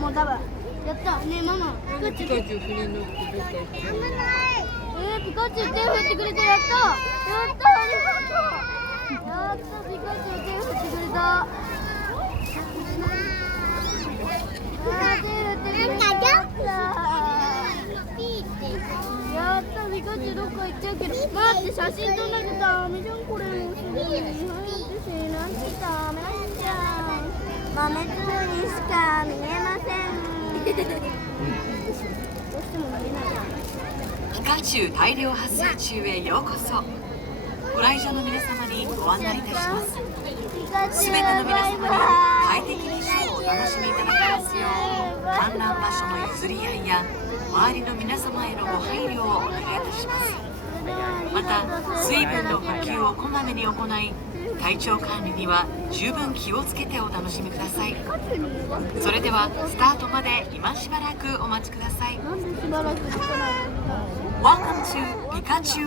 もう多分やったねえママピカチュウ船に乗ってどっか行ってる。ピカチュウ手振ってくれたやったありがとうやったピカチュウ手振ってくれた手振ってくれたやったピカチュウどっか行っちゃうけど待って写真撮んなきゃダメじゃんこれもうすぐに早くしなきゃダメじゃん豆粒にしか見えませんどうしても見えないピカチュウ大量発生中へようこそ。ご来場の皆様にご案内いたします。すべての皆様に快適にショーをお楽しみいただきますよう、観覧場所の譲り合いや周りの皆様へのご配慮をお願いいたします。また水分の補給をこまめに行い、体調管理には十分気をつけてお楽しみください。それではスタートまで今しばらくお待ちください。なんでしばらくつかないの Welcome to Pikachu